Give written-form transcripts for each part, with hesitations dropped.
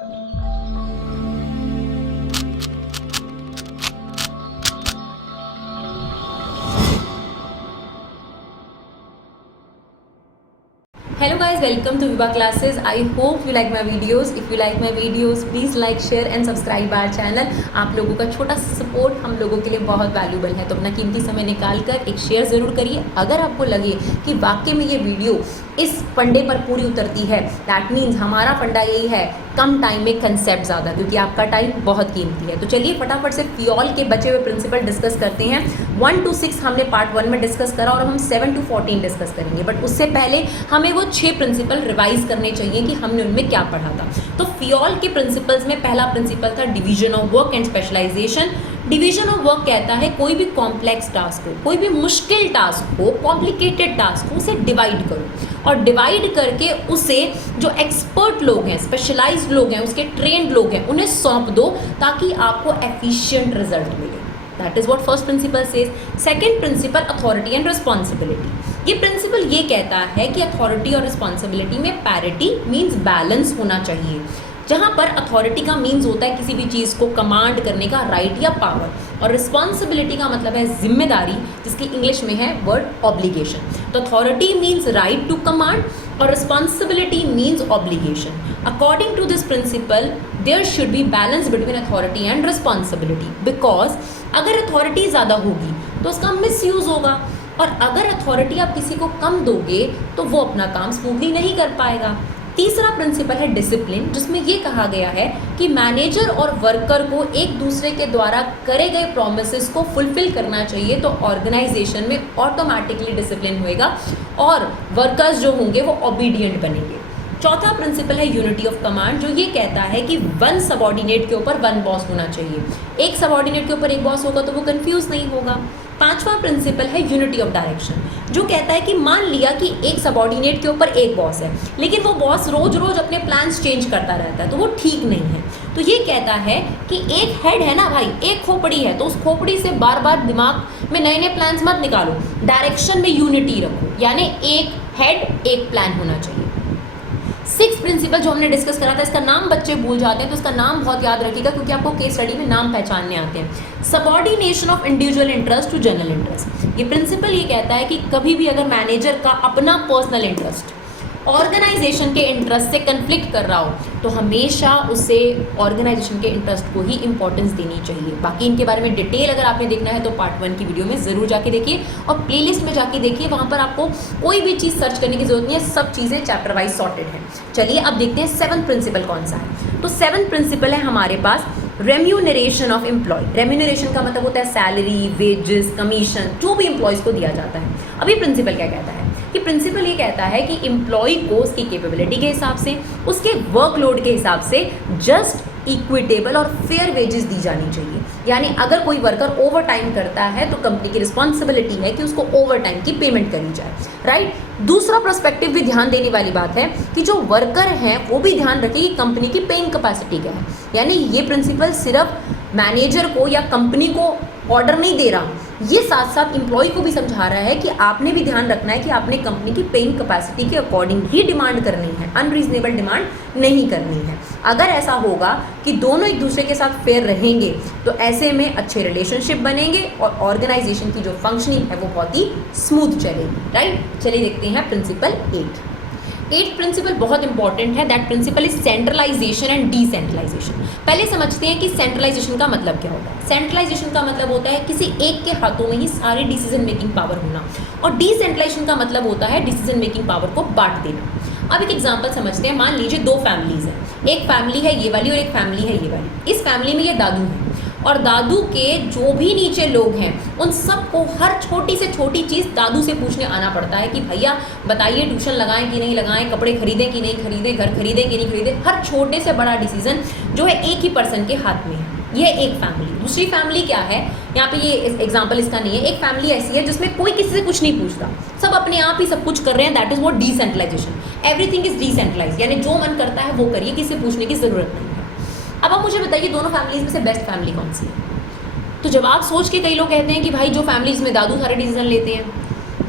Hello guys, welcome to Viva Classes. I hope you like my videos. If you like my videos, please like, share and subscribe our channel. आप लोगों का छोटा सा support हम लोगों के लिए बहुत वैल्यूबल है, तो अपना कीमती समय निकाल कर एक शेयर ज़रूर करिए। अगर आपको लगे कि वाकई में ये वीडियो इस फंडे पर पूरी उतरती है, दैट मीन्स हमारा फंडा यही है, कम टाइम में कंसेप्ट ज़्यादा, क्योंकि आपका टाइम बहुत कीमती है। तो चलिए फटाफट से फियोल के बचे हुए प्रिंसिपल डिस्कस करते हैं। 1 to 6 हमने पार्ट 1 में डिस्कस करा और हम 7 to 14 डिस्कस करेंगे, बट उससे पहले हमें वो 6 प्रिंसिपल रिवाइज करने चाहिए कि हमने उनमें क्या पढ़ा था। तो फियोल के प्रिंसिपल्स में पहला प्रिंसिपल था division of work and specialisation. Division of work कहता है कोई भी कॉम्प्लेक्स टास्क हो, कोई भी मुश्किल टास्क हो, कॉम्प्लिकेटेड टास्क हो, उसे डिवाइड करो और डिवाइड करके उसे जो एक्सपर्ट लोग हैं, स्पेशलाइज्ड लोग हैं, उसके ट्रेंड लोग हैं, उन्हें सौंप दो ताकि आपको एफिशिएंट रिजल्ट मिले। That is what first principle says. Second principle authority and responsibility. ये प्रिंसिपल ये कहता है कि अथॉरिटी और रिस्पॉन्सिबिलिटी में पैरिटी मीन्स बैलेंस होना चाहिए। जहाँ पर अथॉरिटी का मीन्स होता है किसी भी चीज़ को कमांड करने का राइट या पावर, और रिस्पॉन्सिबिलिटी का मतलब है जिम्मेदारी, जिसकी इंग्लिश में है वर्ड ऑब्लिगेशन। तो authority means right to command और responsibility means obligation. According to this principle there should be balance between authority and responsibility, because अगर अथॉरिटी ज़्यादा होगी तो उसका मिसयूज़ होगा, और अगर अथॉरिटी आप किसी को कम दोगे तो वो अपना काम स्मूथली नहीं कर पाएगा। तीसरा प्रिंसिपल है डिसिप्लिन, जिसमें ये कहा गया है कि मैनेजर और वर्कर को एक दूसरे के द्वारा करे गए प्रोमिसेस को फुलफिल करना चाहिए, तो ऑर्गेनाइजेशन में ऑटोमेटिकली डिसिप्लिन होएगा और वर्कर्स जो होंगे वो ओबीडियंट बनेंगे। चौथा प्रिंसिपल है यूनिटी ऑफ कमांड, जो ये कहता है कि 1 सबॉर्डिनेट के ऊपर 1 बॉस होना चाहिए। एक सबॉर्डिनेट के ऊपर एक बॉस होगा तो वो कंफ्यूज नहीं होगा। पांचवा प्रिंसिपल है यूनिटी ऑफ डायरेक्शन, जो कहता है कि मान लिया कि एक सबॉर्डिनेट के ऊपर एक बॉस है, लेकिन वो बॉस रोज रोज अपने प्लान्स चेंज करता रहता है, तो वो ठीक नहीं है। तो ये कहता है कि एक हेड है ना भाई, एक खोपड़ी है, तो उस खोपड़ी से बार बार दिमाग में नए नए प्लान्स मत निकालो, डायरेक्शन में यूनिटी रखो, यानी एक हेड एक प्लान होना चाहिए। 6 प्रिंसिपल जो हमने डिस्कस करा था, इसका नाम बच्चे भूल जाते हैं, तो इसका नाम बहुत याद रखिएगा क्योंकि आपको केस स्टडी में नाम पहचानने आते हैं। Subordination of individual interest to general interest. ये प्रिंसिपल ये कहता है कि कभी भी अगर मैनेजर का अपना पर्सनल इंटरेस्ट ऑर्गेनाइजेशन के इंटरेस्ट से कन्फ्लिक्ट कर रहा हो तो हमेशा उसे ऑर्गेनाइजेशन के इंटरेस्ट को ही इंपॉर्टेंस देनी चाहिए। बाकी इनके बारे में डिटेल अगर आपने देखना है तो पार्ट 1 की वीडियो में ज़रूर जाके देखिए और प्लेलिस्ट में जाके देखिए, वहाँ पर आपको कोई भी चीज़ सर्च करने की जरूरत नहीं है, सब चीज़ें चैप्टर वाइज सॉर्टेड है। चलिए अब देखते हैं 7th प्रिंसिपल कौन सा है। तो 7th प्रिंसिपल है हमारे पास रेम्यूनरेशन ऑफ एम्प्लॉय। रेम्यूनरेशन का मतलब होता है सैलरी, वेजेस, कमीशन, जो भी एम्प्लॉयज़ को दिया जाता है। अब ये प्रिंसिपल क्या कहता है कि प्रिंसिपल ये कहता है कि एम्प्लॉय को उसकी कैपेबिलिटी के हिसाब से, उसके वर्कलोड के हिसाब से जस्ट, इक्विटेबल और फेयर वेजेस दी जानी चाहिए। यानी अगर कोई वर्कर ओवर टाइम करता है तो कंपनी की रिस्पॉन्सिबिलिटी है कि उसको ओवर टाइम की पेमेंट करी जाए, राइट। दूसरा पर्सपेक्टिव भी ध्यान देने वाली बात है कि जो वर्कर हैं वो भी ध्यान रखें कि कंपनी की पेइंग कैपेसिटी क्या है। यानी ये प्रिंसिपल सिर्फ मैनेजर को या कंपनी को ऑर्डर नहीं दे रहा, ये साथ साथ एम्प्लॉय को भी समझा रहा है कि आपने भी ध्यान रखना है कि आपने कंपनी की पेइंग कैपेसिटी के अकॉर्डिंग ही डिमांड करनी है, अनरीजनेबल डिमांड नहीं करनी है। अगर ऐसा होगा कि दोनों एक दूसरे के साथ फेयर रहेंगे तो ऐसे में अच्छे रिलेशनशिप बनेंगे और ऑर्गेनाइजेशन की जो फंक्शनिंग है वो बहुत ही स्मूथ चलेगी, राइट। चलिए देखते हैं प्रिंसिपल 8। 8th प्रिंसिपल बहुत इंपॉर्टेंट है। That principle is centralisation and decentralisation. पहले समझते हैं कि सेंट्रलाइजेशन का मतलब क्या होता है। सेंट्रलाइजेशन का मतलब होता है किसी एक के हाथों में ही सारी डिसीजन मेकिंग पावर होना, और डिसेंट्रलाइजेशन का मतलब होता है डिसीजन मेकिंग पावर को बांट देना। अब एक एग्जांपल समझते हैं। मान लीजिए 2 फैमिलीज हैं, एक फैमिली है ये वाली और एक फैमिली है ये वाली। इस फैमिली में ये दादू है और दादू के जो भी नीचे लोग हैं उन सबको हर छोटी से छोटी चीज़ दादू से पूछने आना पड़ता है कि भैया बताइए ट्यूशन लगाएं कि नहीं लगाएं, कपड़े खरीदें कि नहीं खरीदें, घर खरीदें कि नहीं खरीदें। हर छोटे से बड़ा डिसीजन जो है एक ही पर्सन के हाथ में है। यह एक फैमिली। दूसरी फैमिली क्या है, यहाँ पे ये एग्जाम्पल इसका नहीं है। एक फैमिली ऐसी है जिसमें कोई किसी से कुछ नहीं पूछता, सब अपने आप ही सब कुछ कर रहे हैं। That is what decentralisation. Everything is decentralise, यानी जो मन करता है वो करिए, किसी से पूछने की जरूरत नहीं है। अब आप मुझे बताइए दोनों फैमिलीज में से बेस्ट फैमिली कौन सी है। तो जवाब सोच के कई लोग कहते हैं कि भाई जो फैमिलीज में दादू सारे डिसीजन लेते हैं,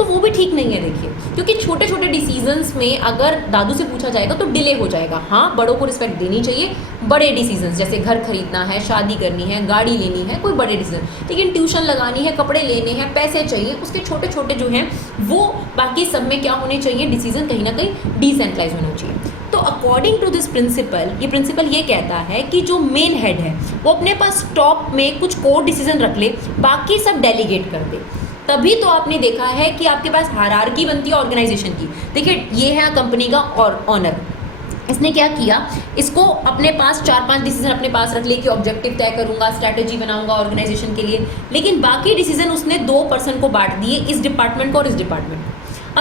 तो वो भी ठीक नहीं है देखिए, क्योंकि छोटे छोटे डिसीजंस में अगर दादू से पूछा जाएगा तो डिले हो जाएगा। हाँ, बड़ों को रिस्पेक्ट देनी चाहिए, बड़े डिसीजंस जैसे घर खरीदना है, शादी करनी है, गाड़ी लेनी है, कोई बड़े डिसीजन, लेकिन ट्यूशन लगानी है, कपड़े लेने हैं, पैसे चाहिए, उसके छोटे छोटे जो हैं वो बाकी सब में क्या होने चाहिए, डिसीजन कहीं ना कहीं डिसेंट्रलाइज होना चाहिए। तो अकॉर्डिंग टू दिस प्रिंसिपल, ये प्रिंसिपल ये कहता है कि जो मेन हेड है वो अपने पास टॉप में कुछ कोर डिसीजन रख ले, बाकी सब डेलीगेट कर दे। तभी तो आपने देखा है कि आपके पास हायरार्की बनती है ऑर्गेनाइजेशन की। देखिए, ये है कंपनी का ऑनर, इसने क्या किया, इसको अपने पास 4-5 डिसीजन अपने पास रख लिए कि ऑब्जेक्टिव तय करूंगा, स्ट्रैटेजी बनाऊंगा ऑर्गेनाइजेशन के लिए, लेकिन बाकी डिसीजन उसने 2 पर्सन को बांट दिए, इस डिपार्टमेंट को और इस डिपार्टमेंट को।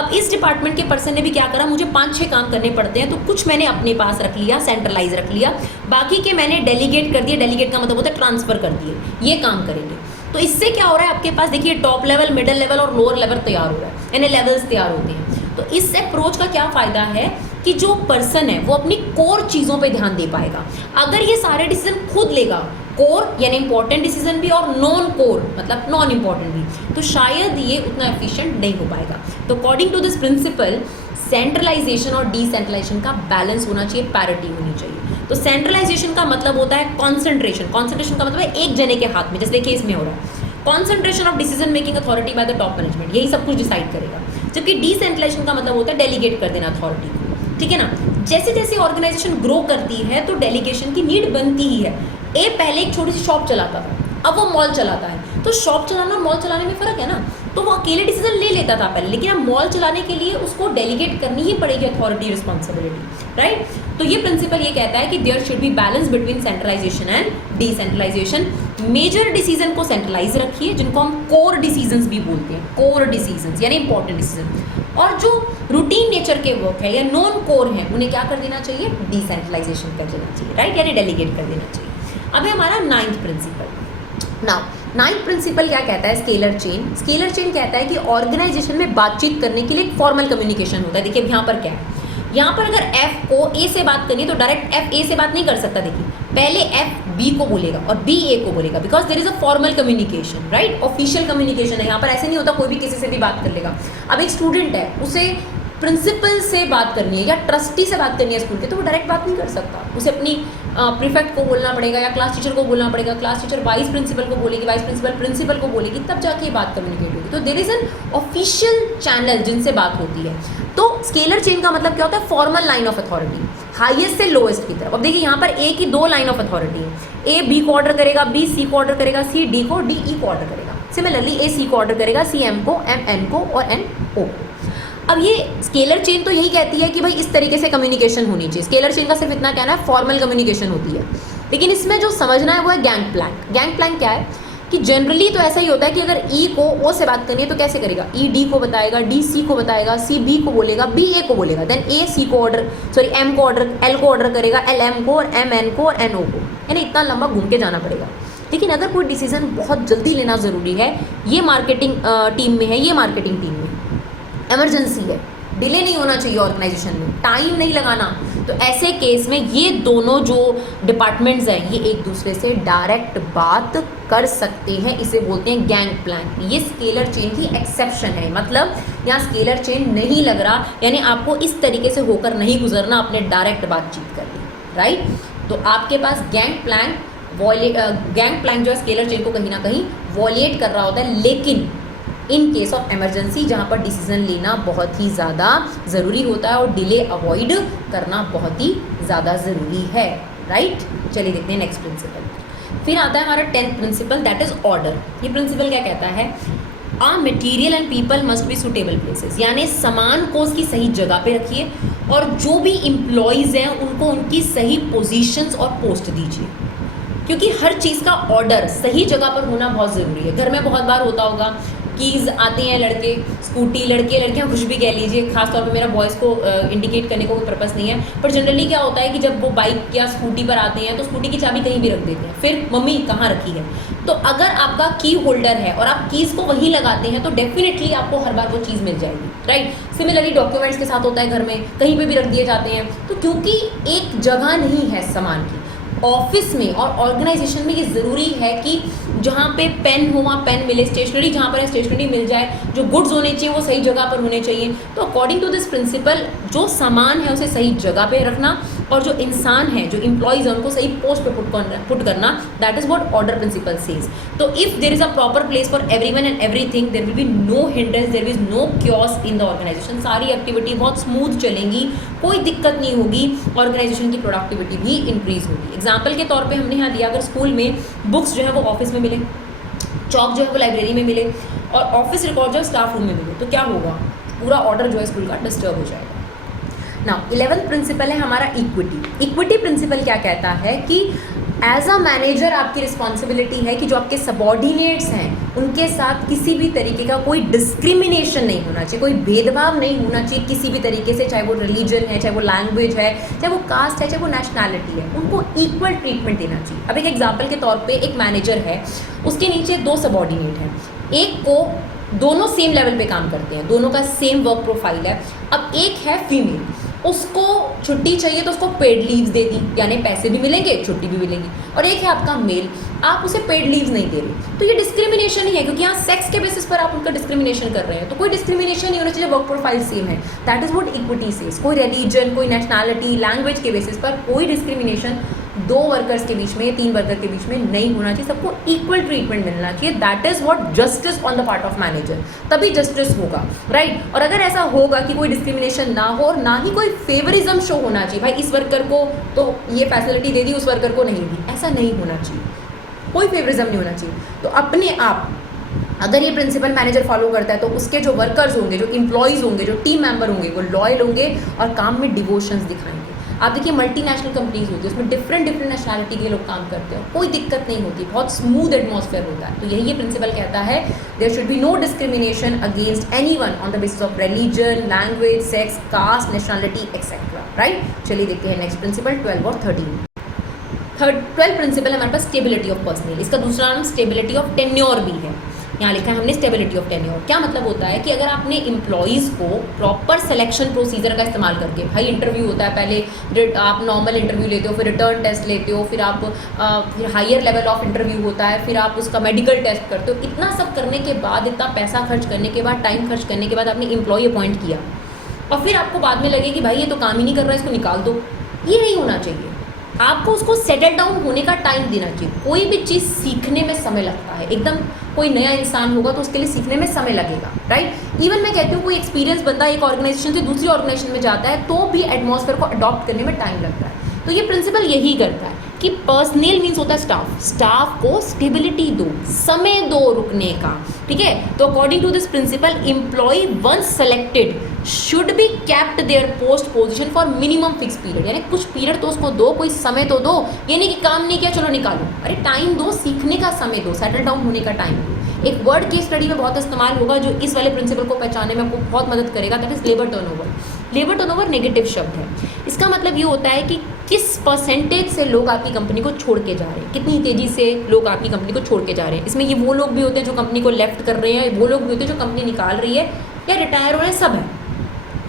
अब इस डिपार्टमेंट के पर्सन ने भी क्या करा, मुझे 5-6 काम करने पड़ते हैं, तो कुछ मैंने अपने पास रख लिया, सेंट्रलाइज रख लिया, बाकी के मैंने डेलीगेट कर दिए। डेलीगेट का मतलब होता है ट्रांसफर कर दिए, ये काम करेंगे। तो इससे क्या हो रहा है, आपके पास देखिए टॉप लेवल, मिडिल लेवल और लोअर लेवल तैयार हो रहा है, यानी लेवल्स तैयार होते हैं। तो इस अप्रोच का क्या फ़ायदा है कि जो पर्सन है वो अपनी कोर चीज़ों पे ध्यान दे पाएगा। अगर ये सारे डिसीजन खुद लेगा, कोर यानी इंपॉर्टेंट डिसीजन भी और नॉन कोर मतलब नॉन इंपॉर्टेंट भी, तो शायद ये उतना एफिशिएंट नहीं हो पाएगा। तो according to this principle, centralisation और डिसेंट्रलाइजेशन का बैलेंस होना चाहिए, पैरिटी होनी चाहिए। तो सेंट्रलाइजेशन का मतलब होता है कॉन्सेंट्रेशन, कॉन्सेंट्रेशन का मतलब है एक जने के हाथ में, जैसे देखिए इसमें हो रहा है concentration of decision making authority by the top management, यही सब कुछ डिसाइड करेगा। जबकि डिसेंट्रलाइजेशन का मतलब होता है डेलीगेट कर देना अथॉरिटी को, ठीक है ना। जैसे जैसे ऑर्गेनाइजेशन ग्रो करती है तो डेलीगेशन की नीड बनती ही है। ए पहले एक छोटी सी शॉप चलाता था, अब वो मॉल चलाता है, तो शॉप चलाना और मॉल चलाने में फ़र्क है ना। तो वो अकेले डिसीजन ले लेता था पहले, लेकिन अब मॉल चलाने के लिए उसको डेलीगेट करनी ही पड़ेगी अथॉरिटी रिस्पॉन्सिबिलिटी, राइट। तो ये प्रिंसिपल ये कहता है कि there should be balance between centralisation and decentralisation. Major decision को सेंट्रलाइज रखिए, जिनको हम कोर डिसीजंस भी बोलते हैं, कोर डिसीजंस यानी इंपॉर्टेंट डिसीजन, और जो रूटीन नेचर के वर्क है या नॉन कोर है उन्हें क्या कर देना चाहिए, डिसेंट्रलाइजेशन कर देना चाहिए, राइट, यानी डेलीगेट कर देना चाहिए। अब है हमारा 9th principal. Now 9th principal क्या कहता है, स्केलर चेन। स्केलर चेन कहता है कि ऑर्गेनाइजेशन में बातचीत करने के लिए एक फॉर्मल कम्युनिकेशन होता है। देखिए यहाँ पर क्या है, यहाँ पर अगर F को A से बात करनी है तो डायरेक्ट F A से बात नहीं कर सकता। देखिए पहले F B को बोलेगा और B A को बोलेगा, because there is a formal communication, right, official communication है। यहाँ पर ऐसे नहीं होता कोई भी किसी से भी बात कर लेगा। अब एक स्टूडेंट है, उसे प्रिंसिपल से बात करनी है या ट्रस्टी से बात करनी है स्कूल के, तो वो डायरेक्ट बात नहीं कर सकता, उसे अपनी प्रीफेक्ट को बोलना पड़ेगा या क्लास टीचर को बोलना पड़ेगा। क्लास टीचर वाइस प्रिंसिपल को बोलेगी, वाइस प्रिंसिपल प्रिंसिपल को बोलेगी, तब जाके ये बात कम्युनिकेट होगी। तो there is an official channel जिनसे बात होती है। तो स्केलर चेन का मतलब क्या होता है, formal line of authority, highest से लोएस्ट की तरफ। अब देखिए यहाँ पर ए की 2 लाइन ऑफ अथॉरिटी है, ए बी को ऑर्डर करेगा, बी सी को ऑर्डर करेगा, सी डी को, डी ई को ऑर्डर करेगा। सिमिलरली ए सी को ऑर्डर करेगा, सी एम को, एम एन को और एन ओ को। अब ये स्केलर चेन तो यही कहती है कि भाई इस तरीके से कम्युनिकेशन होनी चाहिए। स्केलर चेन का सिर्फ इतना कहना है फॉर्मल कम्युनिकेशन होती है, लेकिन इसमें जो समझना है वो है गैंग प्लैंक। गैंग प्लैंक क्या है कि जनरली तो ऐसा ही होता है कि अगर ई को ओ से बात करनी है तो कैसे करेगा, ई डी को बताएगा, डी सी को बताएगा, सी बी को बोलेगा, बी ए को बोलेगा, देन ए सी को ऑर्डर एम को ऑर्डर, एल को ऑर्डर करेगा, एल एम को और एम एन को और एन ओ को, यानी इतना लंबा घूम के जाना पड़ेगा। लेकिन अगर कोई डिसीजन बहुत जल्दी लेना ज़रूरी है, ये मार्केटिंग टीम में है, ये मार्केटिंग टीम में इमरजेंसी है, डिले नहीं होना चाहिए ऑर्गेनाइजेशन में, टाइम नहीं लगाना, तो ऐसे केस में ये दोनों जो डिपार्टमेंट्स हैं ये एक दूसरे से डायरेक्ट बात कर सकते हैं। इसे बोलते हैं गैंग प्लैंक। ये स्केलर चेन की एक्सेप्शन है, मतलब यहाँ स्केलर चेन नहीं लग रहा, यानी आपको इस तरीके से होकर नहीं गुजरना, अपने डायरेक्ट बातचीत करनी, राइट। तो आपके पास गैंग प्लैंक जो है स्केलर चेन को कहीं ना कहीं वॉलेट कर रहा होता है, लेकिन इन केस ऑफ इमरजेंसी जहाँ पर डिसीजन लेना बहुत ही ज़्यादा ज़रूरी होता है और डिले अवॉइड करना बहुत ही ज़्यादा ज़रूरी है, राइट। चलिए देखते हैं नेक्स्ट प्रिंसिपल। फिर आता है हमारा 10th principle, that is order. ये प्रिंसिपल क्या कहता है, a material and people must be suitable places, यानी सामान को उसकी सही जगह पे रखिए और जो भी एम्प्लॉयज़ हैं उनको उनकी सही पोजीशंस और पोस्ट दीजिए, क्योंकि हर चीज़ का ऑर्डर सही जगह पर होना बहुत ज़रूरी है। घर में बहुत बार होता होगा, कीज़ आते हैं लड़के, स्कूटी लड़कियाँ कुछ भी कह लीजिए, खासतौर पे मेरा बॉयज़ को इंडिकेट करने को कोई पर्पस नहीं है, पर जनरली क्या होता है कि जब वो बाइक या स्कूटी पर आते हैं तो स्कूटी की चाबी कहीं भी रख देते हैं, फिर मम्मी कहाँ रखी है। तो अगर आपका की होल्डर है और आप कीज़ को वहीं लगाते हैं तो डेफिनेटली आपको हर बार वो चीज़ मिल जाएगी, राइट। सिमिलरली डॉक्यूमेंट्स के साथ होता है, घर में कहीं पर भी रख दिए जाते हैं, तो क्योंकि एक जगह नहीं है सामान की, ऑफिस में और ऑर्गेनाइजेशन में ये ज़रूरी है कि जहाँ पे पेन हो वहाँ पेन मिले, स्टेशनरी जहाँ पर स्टेशनरी मिल जाए, जो गुड्स होने चाहिए वो सही जगह पर होने चाहिए। तो अकॉर्डिंग टू दिस प्रिंसिपल जो सामान है उसे सही जगह पे रखना और जो इंसान है, जो एम्प्लॉयज़ हैं, उनको सही पोस्ट पे पुट करना, that is what order principle says. तो if there is a proper place for everyone and everything, there will be no hindrance, there is no chaos in the organisation. सारी activity बहुत smooth चलेंगी, कोई दिक्कत नहीं होगी, organisation की productivity भी इंक्रीज होगी। एग्जाम्पल के तौर पे हमने यहाँ दिया, अगर स्कूल में बुक्स जो है वो ऑफिस में मिले, चौक जो है वो लाइब्रेरी में मिले और ऑफिस रिकॉर्ड जो है स्टाफ रूम में मिले, तो क्या होगा, पूरा ऑर्डर जो है स्कूल का डिस्टर्ब हो जाएगा। नाउ 11th प्रिंसिपल है हमारा इक्विटी। इक्विटी प्रिंसिपल क्या कहता है कि एज अ मैनेजर आपकी रिस्पॉन्सिबिलिटी है कि जो आपके सबॉर्डिनेट्स हैं उनके साथ किसी भी तरीके का कोई डिस्क्रिमिनेशन नहीं होना चाहिए, कोई भेदभाव नहीं होना चाहिए किसी भी तरीके से, चाहे वो रिलीजन है, चाहे वो लैंग्वेज है, चाहे वो कास्ट है, चाहे वो नेशनैलिटी है, उनको इक्वल ट्रीटमेंट देना चाहिए। अब एक एग्जाम्पल के तौर पर एक मैनेजर है, उसके नीचे 2 सबॉर्डिनेट हैं, एक को दोनों सेम लेवल पे काम करते हैं, दोनों का सेम वर्क प्रोफाइल है। अब एक है फीमेल, उसको छुट्टी चाहिए तो उसको पेड लीव्स दे दी, यानी पैसे भी मिलेंगे, छुट्टी भी मिलेगी। और एक है आपका मेल, आप उसे पेड लीव्स नहीं दे रहे, तो ये डिस्क्रिमिनेशन ही है, क्योंकि यहाँ सेक्स के बेसिस पर आप उनका डिस्क्रिमिनेशन कर रहे हैं। तो कोई डिस्क्रिमिनेशन नहीं होना चाहिए, वर्क प्रोफाइल सेम है, that is what equity says. कोई रिलीजन, कोई नेशनैलिटी, लैंग्वेज के बेसिस पर कोई डिस्क्रिमिनेशन 2 वर्कर्स के बीच में, 3 वर्कर के बीच में नहीं होना चाहिए, सबको इक्वल ट्रीटमेंट मिलना चाहिए। That is what justice on the part of manager, तभी जस्टिस होगा, राइट। और अगर ऐसा होगा कि कोई डिस्क्रिमिनेशन ना हो और ना ही कोई फेवरिज्म शो होना चाहिए, भाई इस वर्कर को तो ये फैसिलिटी दे दी, उस वर्कर को नहीं दी, ऐसा नहीं होना चाहिए, कोई फेवरिज्म नहीं होना चाहिए। तो अपने आप अगर ये प्रिंसिपल मैनेजर फॉलो करता है तो उसके जो वर्कर्स होंगे, जो एम्प्लॉयज़ होंगे, जो टीम मेंबर होंगे, वो लॉयल होंगे और काम में डिवोशंस दिखाएंगे। आप देखिए मल्टीनेशनल कंपनीज होती है, उसमें डिफरेंट नेशनैलिटी के लोग काम करते हैं, कोई दिक्कत नहीं होती, बहुत स्मूथ एटमॉस्फेयर होता है। तो यही ये प्रिंसिपल कहता है, there should be no discrimination against anyone on the basis of religion, language, sex, caste, nationality etcetera, right. चलिए देखते हैं नेक्स्ट प्रिंसिपल 12 और 13। 12 प्रिंसिपल है हमारे पास स्टेबिलिटी ऑफ पर्सनल, इसका दूसरा नाम स्टेबिलिटी ऑफ टेन्योर भी है। यहाँ लिखा है हमने स्टेबिलिटी ऑफ टेन्योर। क्या मतलब होता है कि अगर आपने एम्प्लॉयज़ को प्रॉपर सिलेक्शन प्रोसीजर का इस्तेमाल करके, भाई इंटरव्यू होता है, पहले आप नॉर्मल इंटरव्यू लेते हो, फिर रिटर्न टेस्ट लेते हो, फिर आप फिर हायर लेवल ऑफ इंटरव्यू होता है, फिर आप उसका मेडिकल टेस्ट करते हो, इतना सब करने के बाद, इतना पैसा खर्च करने के बाद, टाइम खर्च करने के बाद आपने एम्प्लॉय अपॉइंट किया और फिर आपको बाद में लगे कि भाई ये तो काम ही नहीं कर रहा है, इसको निकाल दो, ये नहीं होना चाहिए। आपको उसको सेटल डाउन होने का टाइम देना चाहिए। कोई भी चीज़ सीखने में समय लगता है, एकदम कोई नया इंसान होगा तो उसके लिए सीखने में समय लगेगा, राइट। इवन मैं कहती हूँ कोई एक्सपीरियंस बंदा एक ऑर्गेनाइजेशन से दूसरी ऑर्गेनाइजेशन में जाता है तो भी एटमॉस्फेयर को अडॉप्ट करने में टाइम लगता है। तो ये प्रिंसिपल यही करता है कि पर्सनल मीन्स होता है स्टाफ को स्टेबिलिटी दो, समय दो रुकने का, ठीक है। तो according to this principle, employ once selected should be kept their post position for minimum fix period, यानी कुछ पीरियड तो उसको दो, कोई समय तो दो, ये नहीं कि काम नहीं किया चलो निकालो, अरे टाइम दो, सीखने का समय दो, सेटल डाउन होने का टाइम दो। एक वर्ड केस स्टडी में बहुत इस्तेमाल होगा जो इस वाले प्रिंसिपल को पहचानने में आपको बहुत मदद करेगा, that is labour turnover. Labour turnover negative शब्द है, इसका मतलब ये होता है कि किस परसेंटेज से लोग आपकी कंपनी को छोड़ के जा रहे हैं, कितनी तेज़ी से लोग आपकी कंपनी को छोड़ के जा रहे हैं। इसमें ये वो लोग भी होते हैं जो कंपनी को लेफ्ट कर रहे हैं, वो लोग भी होते हैं जो कंपनी निकाल रही है या रिटायर हो रहे हैं, सब है।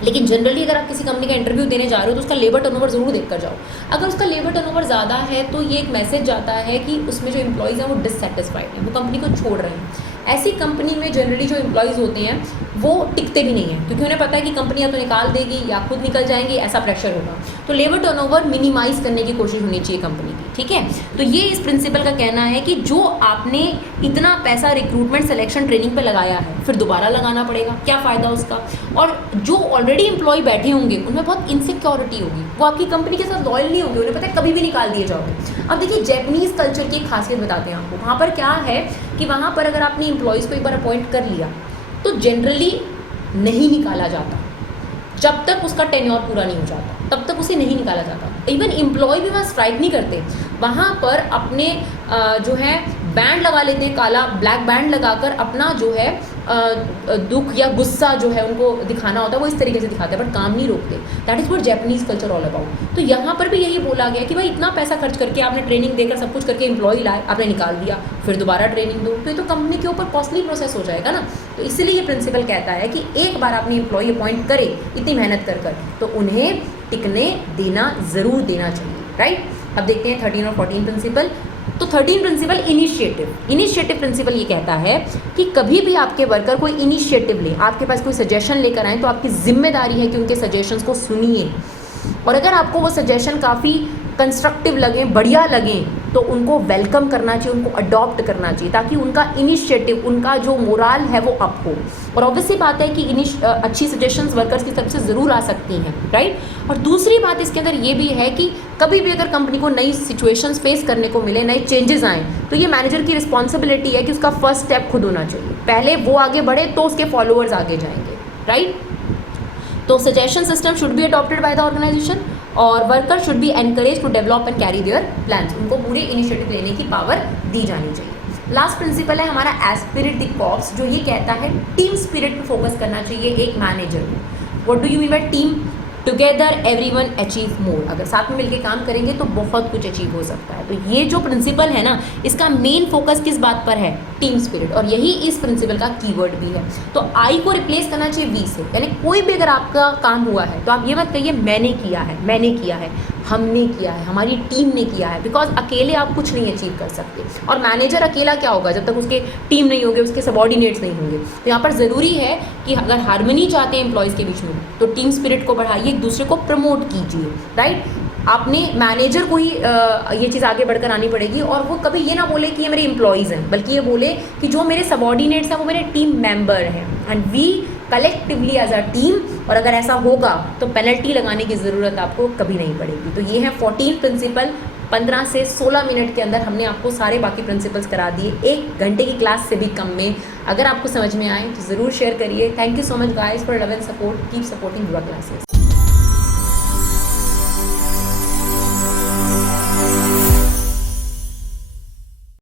लेकिन जनरली अगर आप किसी कंपनी का इंटरव्यू देने जा रहे हो तो उसका लेबर टर्नओवर ज़रूर देख कर जाओ। अगर उसका लेबर टर्नओवर ज़्यादा है तो ये एक मैसेज जाता है कि उसमें जो एम्प्लॉयज़ हैं वो डिससेटिस्फाइड हैं, वो कंपनी को छोड़ रहे हैं। ऐसी कंपनी में जनरली जो एम्प्लॉयज़ होते हैं वो टिकते भी नहीं हैं, क्योंकि उन्हें पता है कि कंपनी या तो निकाल देगी या खुद निकल जाएंगी, ऐसा प्रेशर होगा। तो लेबर टर्नओवर मिनिमाइज़ करने की कोशिश होनी चाहिए कंपनी की, ठीक है। तो ये इस प्रिंसिपल का कहना है कि जो आपने इतना पैसा रिक्रूटमेंट सिलेक्शन ट्रेनिंग पे लगाया है फिर दोबारा लगाना पड़ेगा, क्या फ़ायदा उसका। और जो ऑलरेडी एम्प्लॉय बैठे होंगे उनमें बहुत इनसिक्योरिटी होगी, वो आपकी कंपनी के साथ लॉयल नहीं होंगे, उन्हें पता है कभी भी निकाल दिए जाओगे। अब देखिए जैपनीज़ कल्चर की एक खासियत बताते हैं आपको। वहाँ पर क्या है कि वहाँ पर अगर आपने एम्प्लॉयज़ को एक बार अपॉइंट कर लिया तो जनरली नहीं निकाला जाता, जब तक उसका टेन्योर पूरा नहीं हो जाता तब तक उसे नहीं निकाला जाता। इवन एम्प्लॉय भी वहाँ स्ट्राइक नहीं करते, वहाँ पर अपने जो है बैंड लगा लेते हैं, काला ब्लैक बैंड लगाकर अपना जो है दुख या गुस्सा जो है उनको दिखाना होता है, वो इस तरीके से दिखाते हैं, बट काम नहीं रोकते। That is what Japanese culture all about. तो यहाँ पर भी यही बोला गया कि भाई इतना पैसा खर्च करके आपने ट्रेनिंग देकर सब कुछ करके एम्प्लॉय लाए, आपने निकाल दिया, फिर दोबारा ट्रेनिंग दो, तो ये तो कंपनी के ऊपर कॉस्टली प्रोसेस हो जाएगा ना। तो इसलिए ये प्रिंसिपल कहता है कि एक बार आपने एम्प्लॉय अपॉइंट करे इतनी मेहनत कर तो उन्हें टिकने देना ज़रूर देना चाहिए, राइट। अब देखते हैं 13 और 14 प्रिंसिपल। तो 13 प्रिंसिपल इनिशिएटिव प्रिंसिपल ये कहता है कि कभी भी आपके वर्कर कोई इनिशिएटिव ले, आपके पास कोई सजेशन लेकर आए, तो आपकी जिम्मेदारी है कि उनके सजेशंस को सुनिए, और अगर आपको वो सजेशन काफ़ी कंस्ट्रक्टिव लगें, बढ़िया लगें, तो उनको वेलकम करना चाहिए, उनको अडॉप्ट करना चाहिए, ताकि उनका इनिशिएटिव, उनका जो मोराल है वो अप हो। और ऑब्वियसली बात है कि अच्छी सजेशंस वर्कर्स की तरफ से ज़रूर आ सकती हैं, राइट। और दूसरी बात इसके अंदर ये भी है कि कभी भी अगर कंपनी को नई सिचुएशंस फेस करने को मिले, नए चेंजेस आएँ, तो ये मैनेजर की रिस्पॉन्सिबिलिटी है कि उसका फर्स्ट स्टेप खुद होना चाहिए। पहले वो आगे बढ़े तो उसके फॉलोअर्स आगे जाएंगे, राइट। तो suggestion system should be adopted by the organisation, और worker should be encourage to develop and carry their plans. उनको पूरे इनिशिएटिव लेने की पावर दी जानी चाहिए। लास्ट प्रिंसिपल है हमारा एस्पिरिट द कॉर्प्स, जो ये कहता है टीम स्पिरिट पे फोकस करना चाहिए एक मैनेजर को। What do you mean by team? Together everyone achieve more. अगर साथ में मिलकर काम करेंगे तो बहुत कुछ अचीव हो सकता है। तो ये जो प्रिंसिपल है ना, इसका मेन फोकस किस बात पर है? टीम स्पिरिट, और यही इस प्रिंसिपल का कीवर्ड भी है। तो आई को रिप्लेस करना चाहिए वी से, यानी कोई भी अगर आपका काम हुआ है तो आप ये मत कहिए मैंने किया है, हमने किया है, हमारी टीम ने किया है, बिकॉज अकेले आप कुछ नहीं अचीव कर सकते। और मैनेजर अकेला क्या होगा जब तक उसके टीम नहीं होंगे, उसके सबॉर्डिनेट्स नहीं होंगे। तो यहाँ पर ज़रूरी है कि अगर हार्मनी चाहते हैं एम्प्लॉयज़ के बीच में, तो टीम स्पिरिट को बढ़ाइए, एक दूसरे को प्रमोट कीजिए, राइट। आपने मैनेजर को ही ये चीज़ आगे बढ़कर आनी पड़ेगी, और वो कभी ये ना बोले कि ये मेरे एम्प्लॉयज़ हैं, बल्कि ये बोले कि जो मेरे सबॉर्डिनेट्स हैं वो मेरे टीम मेंबर हैं, and we collectively as a team. और अगर ऐसा होगा तो पेनल्टी लगाने की ज़रूरत आपको कभी नहीं पड़ेगी। तो ये है 14 प्रिंसिपल। 15 से 16 मिनट के अंदर हमने आपको सारे बाकी प्रिंसिपल्स करा दिए, 1 घंटे की क्लास से भी कम में। अगर आपको समझ में आए तो ज़रूर शेयर करिए। Thank you so much guys for love and support. Keep supporting युवा क्लासेस।